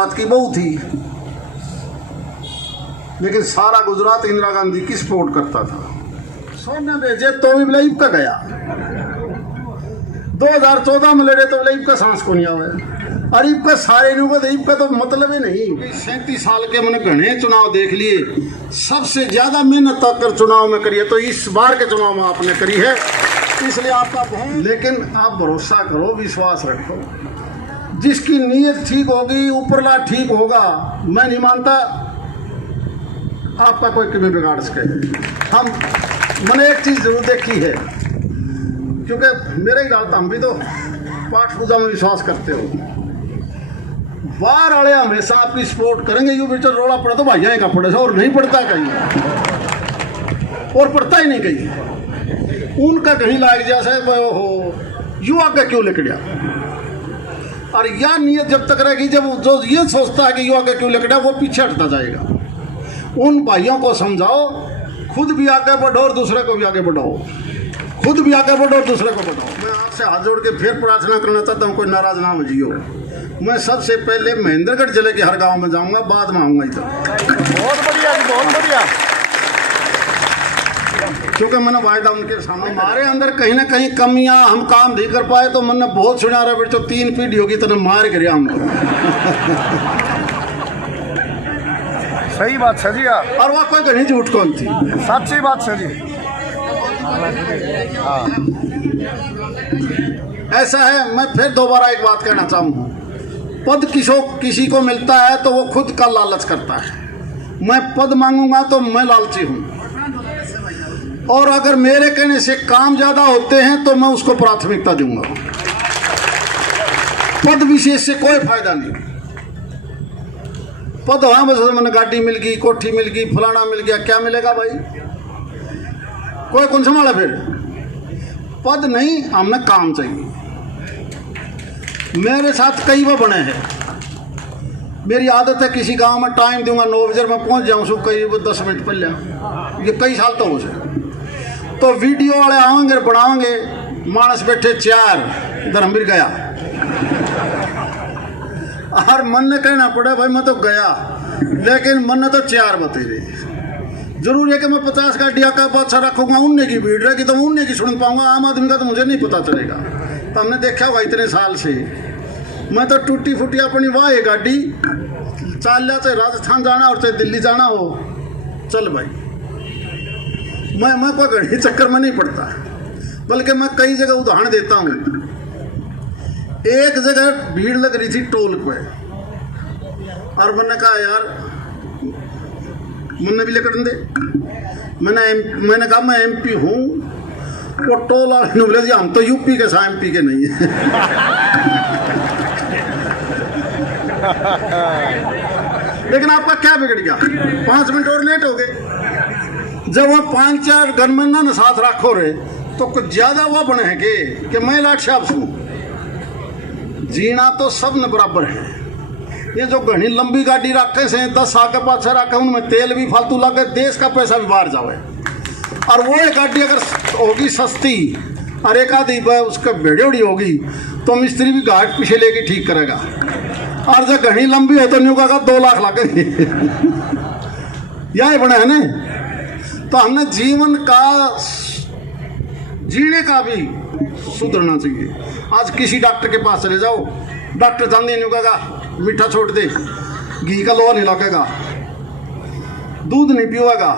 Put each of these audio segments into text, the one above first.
गुजरात की बहू थी, लेकिन सारा गुजरात इंदिरा गांधी की सपोर्ट करता था। सोने भेजे तो भी लाइव का गया, 2014 में लड़े तो लाइव का सांस को नहीं आवे। अरीब का सारे ईब का तो मतलब ही नहीं। 37 साल के मैंने घने चुनाव देख लिए, सबसे ज्यादा मेहनत कर चुनाव में करी है तो इस बार के चुनाव में आपने करी है, इसलिए आपका बहुत। लेकिन आप भरोसा करो, विश्वास रखो, जिसकी नीयत ठीक होगी ऊपरला ठीक होगा। मैं नहीं मानता आपका कोई किमें बिगाड़ सके। मैंने एक चीज जरूर देखी है, क्योंकि मेरे ही डालता, हम भी तो पाठ पूजा में विश्वास करते हो। बाहर वाले हमेशा आपकी सपोर्ट करेंगे, यू बीच रोड़ा पड़ा तो भाइया का पड़े और नहीं पड़ता कहीं, और पड़ता ही नहीं कहीं। उनका कहीं लाग जैसे हो यू आगे क्यों लेके गया, और यह नियत जब तक रहेगी, जब जो ये सोचता है कि यू आगे क्यों लेके गया, वो पीछे हटता जाएगा। उन भाइयों को समझाओ, खुद भी आगे बढ़ो और दूसरे को भी आगे बढ़ाओ, खुद भी आगे बढ़ो और दूसरे को बढ़ाओ। मैं आपसे हाथ जोड़ के फिर प्रार्थना करना चाहता हूँ, कोई नाराज ना हो जियो। मैं सबसे पहले महेंद्रगढ़ जिले के हर गांव में जाऊंगा, बाद में आऊंगा इधर। बहुत बढ़िया जी, बहुत बढ़िया। क्योंकि मैंने वायदा उनके सामने, हमारे अंदर कहीं ना कहीं कमियां, हम काम नहीं कर पाए तो मैंने बहुत सुना रहा बेटो 3 पीढ़ी होगी तो मार गिरा हमको। सही बात है जी। और वह कोई कहीं झूठ कौन थी, सच्ची बात है जी। हाँ। ऐसा है, मैं फिर दोबारा एक बात कहना चाहूँगा, पद किसी को मिलता है तो वो खुद का लालच करता है। मैं पद मांगूंगा तो मैं लालची हूँ, और अगर मेरे कहने से काम ज्यादा होते हैं तो मैं उसको प्राथमिकता दूंगा। पद विशेष से कोई फायदा नहीं। पद हाँ बस मैंने गाड़ी मिल गई, कोठी मिल गई, फलाना मिल गया, क्या मिलेगा भाई, कोई कौन संभाला फिर। पद नहीं, हमने काम चाहिए। मेरे साथ कई वो बने हैं, मेरी आदत है किसी गांव में टाइम दूंगा 9 बजे में पहुंच जाऊं, सो कई 10 मिनट पहले, ये कई साल तो हो से। तो वीडियो वाले आएंगे बढ़ाएंगे, मानस बैठे 4 इधर हम भी गया, और मन ने कहना पड़ा भाई मैं तो गया, लेकिन मन ने तो 4 बते रहे। जरूर है कि मैं 50 गाड़ी का पाछा रखूंगा, उनने की भीड़ रहेगी तो उनने की सुन पाऊंगा, आम आदमी का तो मुझे नहीं पता चलेगा। तो हमने देखा हुआ इतने साल से, मैं तो टूटी फूटी अपनी वाह है गाड़ी चाल लिया, चाहे राजस्थान जाना और चाहे दिल्ली जाना हो, चल भाई। मैं कोई घड़ी चक्कर में नहीं पड़ता, बल्कि मैं कई जगह उदाहरण देता हूँ। एक जगह भीड़ लग रही थी टोल पे, और मैंने कहा यार मुन्ने भी लेकर दे, मैंने कहा मैं MP हूँ। वो टोल वाले ने बोले जी हम तो यूपी के सा MP के नहीं है। लेकिन आपका क्या बिगड़ गया, 5 मिनट और लेट हो गए। जब वो 5-4 गनमैन ना साथ रखो रहे तो कुछ ज्यादा वो बने हैं कि मैं लाट साहब हूँ। जीना तो सब ने बराबर है। ये जो घनी लंबी गाड़ी रखे से 10 आगे पाछे रखे, उनमें तेल भी फालतू लगे, देश का पैसा भी बाहर जावे। और वो एक गाड़ी अगर होगी सस्ती और एक आधी उसका भेड़ोड़ी होगी तो मिस्त्री भी घाट पीछे लेके ठीक करेगा। और जब घनी लंबी हो तो न्यू का 2 लाख लगेंगे। यही बना है ना। तो हमने जीवन का जीने का भी सुधरना चाहिए। आज किसी डॉक्टर के पास चले जाओ, डॉक्टर जानते न्यू का मीठा छोड़ दे, घी का लोहा नहीं लगेगा, दूध नहीं पिएगा,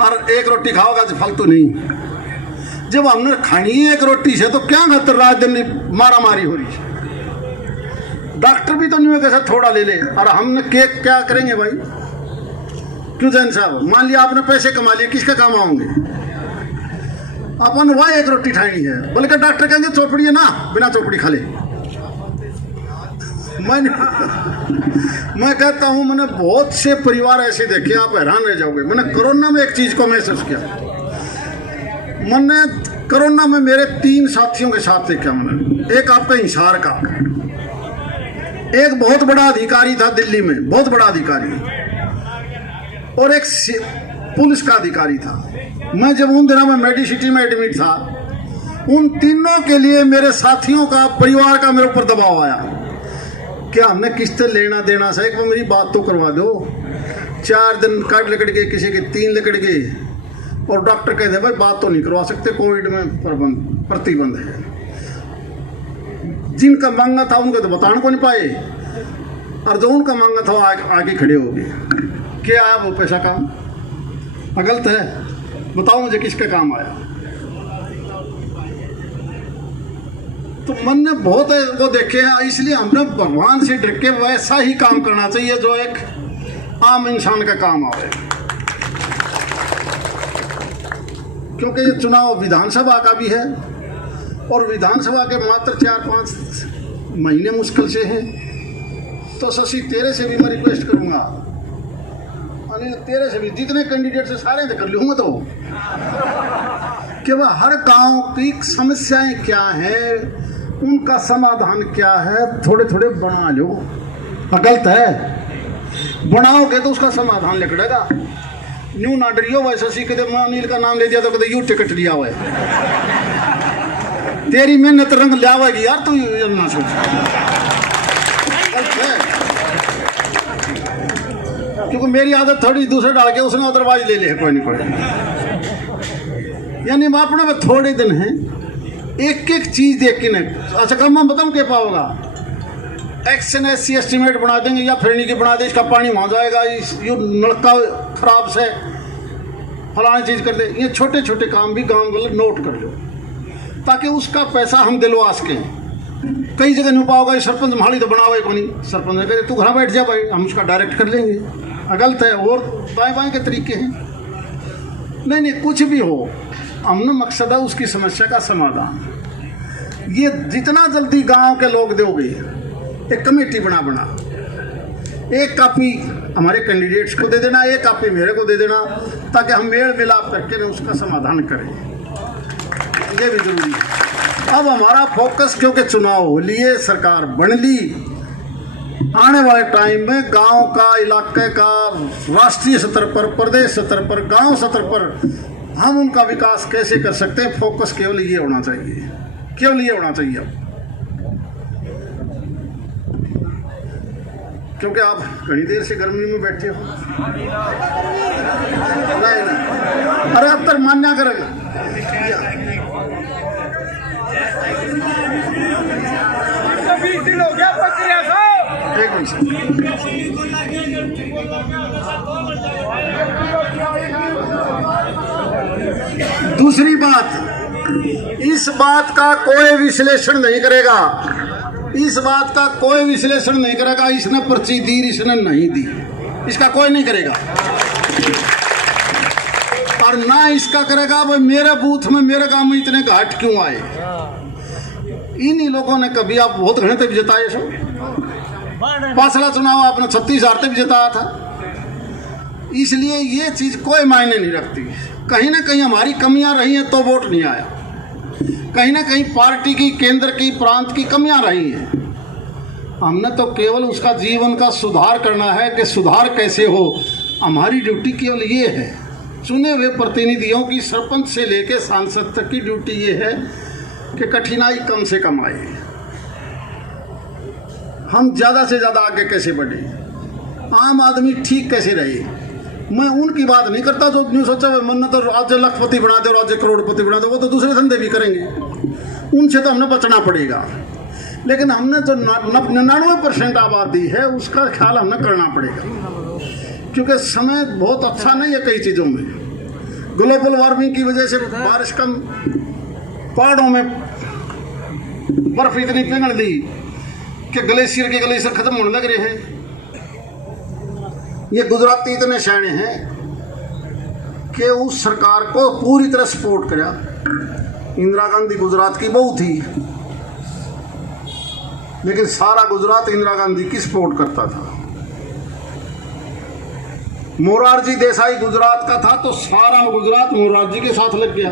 और 1 रोटी खाओगा जो फालतू नहीं। जब हमने खानी है 1 रोटी से तो क्या खातर रात दिन मारा मारी हो रही है। डॉक्टर भी तो नहीं कैसे थोड़ा ले ले, और हमने केक क्या करेंगे भाई। क्यों जैन साहब, मान लिया आपने पैसे कमा लिए, किसका काम आऊंगे। अपन वह 1 रोटी खानी है, बल्कि डॉक्टर कहेंगे चौपड़ी है ना, बिना चौपड़ी खा ले। मैं कहता हूं मैंने बहुत से परिवार ऐसे देखे, आप हैरान रह जाओगे। मैंने कोरोना में एक चीज को महसूस किया। मैंने कोरोना में मेरे 3 साथियों के साथ देखा मैंने। एक आपका हिसार का एक बहुत बड़ा अधिकारी था दिल्ली में, बहुत बड़ा अधिकारी, और एक पुलिस का अधिकारी था। मैं जब उन दिनों में मेडिसिटी में एडमिट था, उन तीनों के लिए मेरे साथियों का, परिवार का मेरे ऊपर दबाव आया। क्या हमने किस्त लेना देना से एक मेरी बात तो करवा दो। 4 दिन काट लकड़ के, किसी के 3 लकड़ के, और डॉक्टर कहते भाई बात तो नहीं करवा सकते, कोविड में प्रतिबंध है। जिनका मांगा था उनको तो बताने को नहीं पाए, और जो उनका मांगा था वो आगे खड़े हो गए। क्या आया वो पैसा काम? गलत है? बताओ मुझे किसका काम आया? तो मन ने बहुत वो देखे हैं, इसलिए हमने भगवान से डर के वैसा ही काम करना चाहिए जो एक आम इंसान का काम आवे। क्योंकि ये चुनाव विधानसभा का भी है, और विधानसभा के मात्र 4-5 महीने मुश्किल से हैं। तो शशि तेरे से भी मैं रिक्वेस्ट करूंगा, अनिल तेरे से भी, जितने कैंडिडेट से सारे से कर लूँगा तो कि वह हर गांव की समस्याएं क्या है, उनका समाधान क्या है, थोड़े थोड़े बना लो। गलत है? बनाओगे तो उसका समाधान निकलेगा। न्यू ना डरियो भाई शशि कहते मैं अनिल का नाम ले दिया तो कहते यू टिकट लिया हुआ है, तेरी मेहनत रंग लियावेगी यार, तू ना सोच। क्योंकि मेरी आदत थोड़ी दूसरे डाल के उसने अदरवाइज ले ले, कोई नहीं कोई। यानी मैं अपने में थोड़े दिन हैं, एक एक चीज देख के नहीं। अच्छा कम मैं बताऊँ क्या पाओगा? एक्शन एससी एस्टिमेट बना देंगे या फिर नहीं बना दे, इसका पानी वहाँ जाएगा, ये नलका खराब से फलानी चीज़ कर दे। ये छोटे छोटे काम भी गांव वाले नोट कर लो, ताकि उसका पैसा हम दिलवा सकें। कई जगह नहीं पाओगा, सरपंच माली तो बना हुआ को नहीं, सरपंच ने कहे तू घर बैठ जा भाई, हम उसका डायरेक्ट कर लेंगे। गलत है? और बाएँ बाएँ के तरीके हैं। नहीं, कुछ भी हो, हमने मकसद है उसकी समस्या का समाधान। ये जितना जल्दी गांव के लोग दोगे, एक कमेटी बना एक कापी हमारे कैंडिडेट्स को दे देना, एक कापी मेरे को दे देना, ताकि हम मेल मिलाप करके उसका समाधान करें। ये भी जरूरी है। अब हमारा फोकस, क्योंकि चुनाव हो लिए, सरकार बन ली, आने वाले टाइम में गांव का, इलाके का, राष्ट्रीय स्तर पर, प्रदेश स्तर पर, गांव स्तर पर हम उनका विकास कैसे कर सकते हैं, फोकस केवल ये होना चाहिए, केवल ये होना चाहिए। क्योंकि आप घनी देर से गर्मी में बैठे हो। नहीं, अरे अब तक मान्या करेगा। एक मिनट। दूसरी बात, इस बात का कोई विश्लेषण नहीं करेगा, इस बात का कोई विश्लेषण नहीं करेगा इसने पर्ची दी, इसने नहीं दी, इसका कोई नहीं करेगा। और ना इसका करेगा भाई मेरे बूथ में, मेरे गांव में इतने घाट क्यों आए। इन्हीं लोगों ने कभी, आप बहुत घने तक जिताए सो, पासला चुनाव आपने 36,000 तक जिताया था। इसलिए ये चीज कोई मायने नहीं रखती। कहीं ना कहीं हमारी कमियां रही हैं तो वोट नहीं आया, कहीं ना कहीं पार्टी की, केंद्र की, प्रांत की कमियां रही हैं। हमने तो केवल उसका जीवन का सुधार करना है कि सुधार कैसे हो। हमारी ड्यूटी केवल ये है, चुने हुए प्रतिनिधियों की, सरपंच से लेकर सांसद तक की ड्यूटी ये है कि कठिनाई कम से कम आए, हम ज़्यादा से ज़्यादा आगे कैसे बढ़े, आम आदमी ठीक कैसे रहे। मैं उनकी बात नहीं करता जो न्यू सोचा मन ने तो राज्य लखपति बना दो, राज्य करोड़पति बना दो, वो तो दूसरे धंधे भी करेंगे, उनसे तो हमने बचना पड़ेगा। लेकिन हमने जो 99% आबादी है उसका ख्याल हमने करना पड़ेगा, क्योंकि समय बहुत अच्छा नहीं है कई चीज़ों में। ग्लोबल वार्मिंग की वजह से बारिश कम, पहाड़ों में बर्फ इतनी पिघल दी कि ग्लेशियर खत्म होने लग रहे हैं। ये गुजराती इतने शाणे हैं कि उस सरकार को पूरी तरह सपोर्ट करा। इंदिरा गांधी गुजरात की बहू थी, लेकिन सारा गुजरात इंदिरा गांधी की सपोर्ट करता था। मोरारजी देसाई गुजरात का था तो सारा गुजरात मोरारजी के साथ लग गया।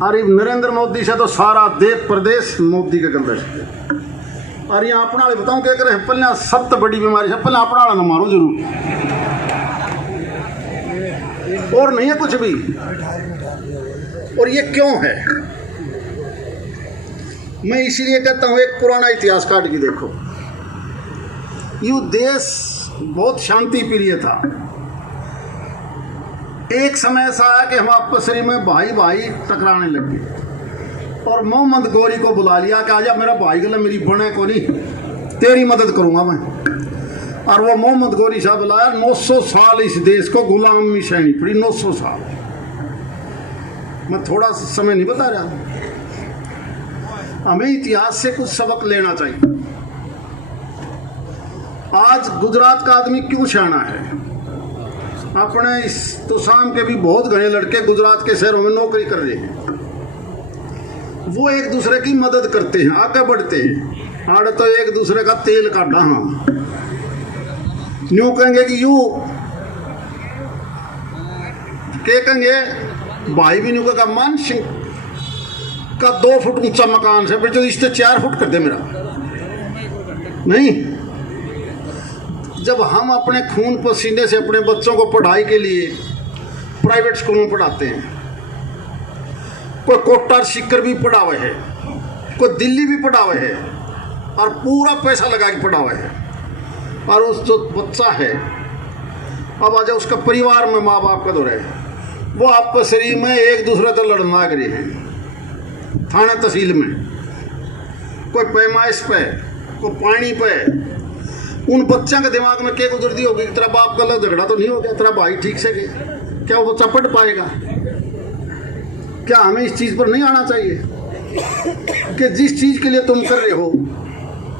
अरे नरेंद्र मोदी से तो सारा देश प्रदेश मोदी के गंदे से। और यहाँ अपना वाले बताऊँ क्या करें, पहले सबसे बड़ी बीमारी है, पहले अपना वाला न मारो जरूर, और नहीं है कुछ भी। और ये क्यों है? मैं इसीलिए कहता हूँ एक पुराना इतिहास काट के देखो। ये देश बहुत शांति प्रिय था। एक समय ऐसा आया कि हम आपस में भाई भाई टकराने लगे और मोहम्मद गौरी को बुला लिया कि आजा मेरा भाई गला मेरी बने को नहीं, तेरी मदद करूंगा मैं। और वो मोहम्मद गौरी साहब बुलाया। 900 साल इस देश को गुलामी सहनी पड़ी, 900 साल। मैं थोड़ा समय नहीं बता रहा, हमें इतिहास से कुछ सबक लेना चाहिए। आज गुजरात का आदमी क्यों शाना है? अपने इस तो शाम के भी बहुत घने लड़के गुजरात के शहरों में नौकरी कर रहे हैं। वो एक दूसरे की मदद करते हैं, आगे बढ़ते हैं। आड़ तो एक दूसरे का तेल का डहा यूं कहेंगे कि यूं क्या कहेंगे, भाई भी न्यू का मान सिंह का 2 फुट ऊंचा मकान से जो इससे 4 फुट कर दे मेरा नहीं। जब हम अपने खून पसीने से अपने बच्चों को पढ़ाई के लिए प्राइवेट स्कूल में पढ़ाते हैं, कोई कोटा सीकर भी पढ़ा हुआ है, कोई दिल्ली भी पढ़ा हुआ है और पूरा पैसा लगा के पढ़ा हुआ है, और उस जो बच्चा है अब आज उसका परिवार में माँ बाप का दौर है, वो आपस में एक दूसरे तो लड़ना लग रहे हैं थाने तहसील में, कोई पैमाइश पे, कोई पानी पे। उन बच्चों के दिमाग में क्या गुजरती होगी कि तेरा बाप का झगड़ा तो नहीं हो गया, तेरा भाई ठीक से गया, क्या वो बच्चा पढ़ पाएगा? क्या हमें इस चीज़ पर नहीं आना चाहिए कि जिस चीज़ के लिए तुम कर रहे हो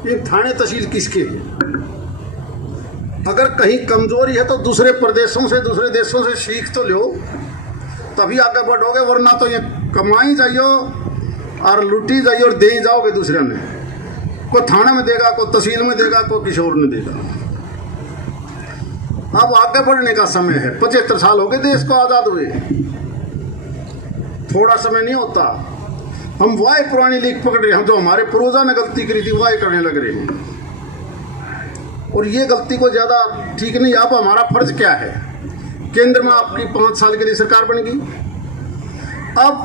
ये थाने तहसील किसके है? अगर कहीं कमजोरी है तो दूसरे प्रदेशों से, दूसरे देशों से सीख तो लो, तभी आगे बढ़ोगे, वरना तो ये कमाई जाइयो और लुटी जाइए और दे जाओगे दूसरे ने। कोई थाने में देगा, कोई तहसील में देगा, कोई किशोर ने देगा। अब आगे बढ़ने का समय है। 75 साल हो गए देश को आज़ाद हुए, थोड़ा समय नहीं होता। हम वाह पुरानी लीक पकड़ रहे हैं, जो हमारे पूर्वजों ने गलती करी थी वाह करने लग रहे हैं, और ये गलती को ज़्यादा ठीक नहीं। अब हमारा फर्ज क्या है? केंद्र में आपकी 5 साल के लिए सरकार बनेगी। अब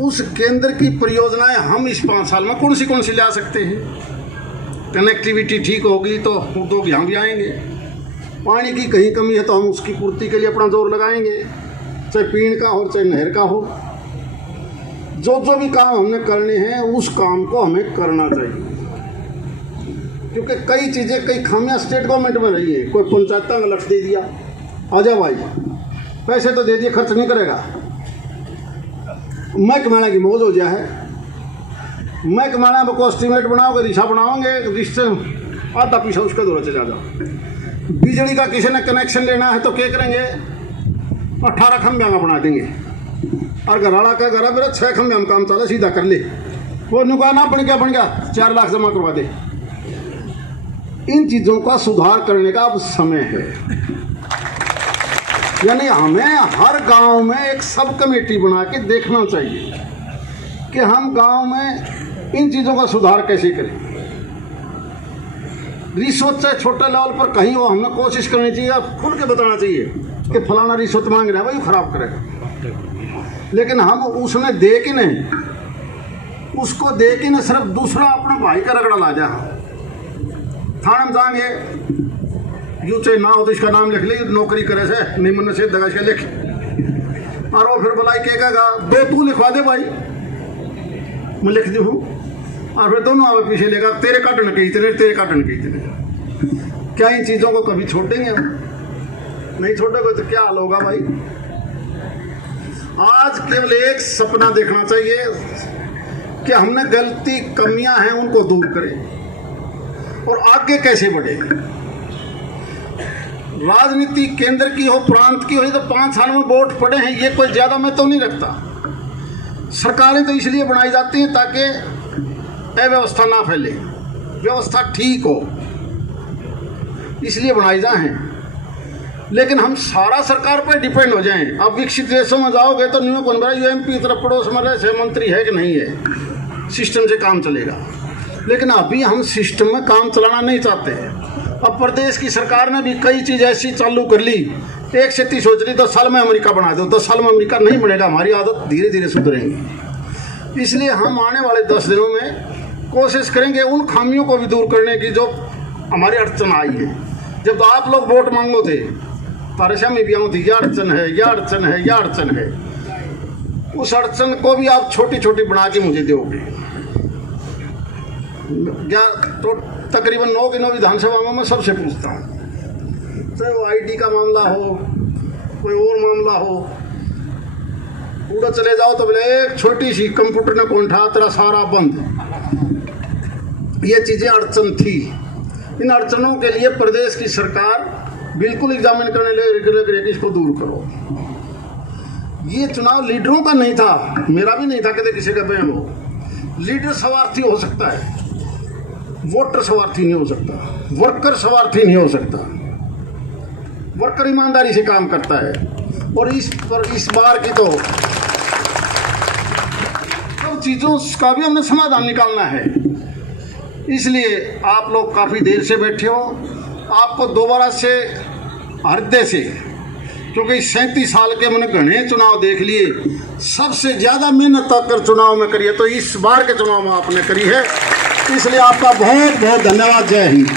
उस केंद्र की परियोजनाएं हम इस 5 साल में कौन सी ला सकते हैं? कनेक्टिविटी ठीक होगी तो उद्योग यहाँ भी आएंगे। पानी की कहीं कमी है तो हम उसकी पूर्ति के लिए अपना जोर लगाएंगे, चाहे पीने का हो चाहे नहर का हो। जो भी काम हमने करने हैं उस काम को हमें करना चाहिए, क्योंकि कई चीज़ें, कई खामियां स्टेट गवर्नमेंट में रही है। कोई पंचायतों का लक्ष्य दे दिया, आजा भाई पैसे तो दे दिए, खर्च नहीं करेगा, मैं कमाने की मौज हो जाए है। मैं कमाना को एस्टिमेट बनाओगे, रिश्ता बनाओगे, रिश्ते आधा पीछा उसका दौरा चला जाओ। बिजली का किसी ने कनेक्शन लेना है तो क्या करेंगे? 18 खंभे का बना देंगे, और घराड़ा का घर मेरा 6 खंभे हम काम चला सीधा कर ले। वो कहा ना बन गया 4 लाख जमा करवा दे। इन चीज़ों का सुधार करने का अब समय है। यानी हमें हर गांव में एक सब कमेटी बना के देखना चाहिए कि हम गांव में इन चीज़ों का सुधार कैसे करें। रिश्वत से छोटे लेवल पर कहीं वो हमें कोशिश करनी चाहिए, खुल के बताना चाहिए कि फलाना रिश्वत मांग रहा है, वही खराब करेगा। लेकिन हम उसने दे के नहीं, उसको दे के नहीं, सिर्फ दूसरा अपना भाई का रगड़ा ला जा। थाने में जाएंगे, यूँ चाहे ना हो तो इसका नाम लिख ले, नौकरी करे से निम्न से दगा से लिख, और वो फिर बुलाई कहेगा 2 तू लिखवा दे भाई, मैं लिख दी हूँ, और फिर दोनों आवे पीछे लेगा, तेरे काटन के इतने, तेरे काटन के इतने। क्या इन चीज़ों को कभी छोड़ेंगे? नहीं छोड़ोगे तो क्या हाल होगा भाई? आज केवल एक सपना देखना चाहिए कि हमने गलती, कमियां हैं उनको दूर करें और आगे कैसे बढ़े। राजनीति केंद्र की हो, प्रांत की हो, तो 5 साल में वोट पड़े हैं, ये कोई ज़्यादा मैं तो नहीं रखता। सरकारें तो इसलिए बनाई जाती हैं ताकि अव्यवस्था ना फैले, व्यवस्था ठीक हो, इसलिए बनाई जाए। लेकिन हम सारा सरकार पर डिपेंड हो जाएं। अब विकसित देशों में जाओगे तो न्यू कौन यूएमपी तरफ पड़ोस में रहे मंत्री है कि नहीं है, सिस्टम से काम चलेगा। लेकिन अभी हम सिस्टम में काम चलाना नहीं चाहते हैं। अब प्रदेश की सरकार ने भी कई चीज़ ऐसी चालू कर ली, एक से 30 सोच रही 10 साल में अमेरिका बना दो। 10 साल में अमेरिका नहीं बनेगा, हमारी आदत धीरे धीरे सुधरेंगी। इसलिए हम आने वाले 10 दिनों में कोशिश करेंगे उन खामियों को भी दूर करने की जो हमारी अड़चन आई है। जब तो आप लोग वोट मांगो थे परेशानी में भी आऊँ थी, यह अड़चन है, यह अड़चन है, यह अड़चन है। उस अड़चन को भी आप छोटी छोटी बना के मुझे दोगे। तो तकरीबन 9 की 9 विधानसभा में मैं सबसे पूछता हूँ, चाहे वो ID का मामला हो, कोई और मामला हो, पूरा चले जाओ तो बोले एक छोटी सी कंप्यूटर ने कोंठा तेरा सारा बंद। ये चीज़ें अड़चन थी। इन अड़चनों के लिए प्रदेश की सरकार बिल्कुल एग्जामिन करने लगे, इसको दूर करो। ये चुनाव लीडरों का नहीं था, मेरा भी नहीं था, कहते किसी का बहन हो। लीडर स्वार्थी हो सकता है, वोटर स्वार्थी नहीं हो सकता, वर्कर स्वार्थी नहीं हो सकता। वर्कर ईमानदारी से काम करता है। और इस बार की तो सब चीज़ों का भी हमने समाधान निकालना है। इसलिए आप लोग काफ़ी देर से बैठे हो, आपको दोबारा से हृदय से, क्योंकि 37 साल के मैंने घने चुनाव देख लिए, सबसे ज़्यादा मेहनत कर चुनाव में करी है, तो इस बार के चुनाव में आपने करी है, इसलिए आपका बहुत बहुत धन्यवाद। जय हिंद।